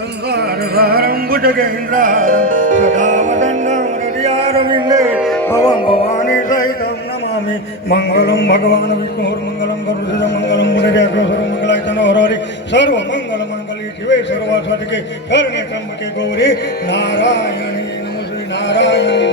संसारसारं भुजगेन्द्रारं सदा वदन्नं हृदयारविन्दे भवं भवानी सहितं नमामि मङ्गलं भगवान् विष्णुर्मङ्गलं गरुडमङ्गलं मुनिरेश्वरमङ्गलाय तनोहरि सर्वमङ्गलमङ्गले शिवे सर्वासाधिके शरण्ये त्र्यम्बके गौरी नारायणी नमोस्तुते नारायणी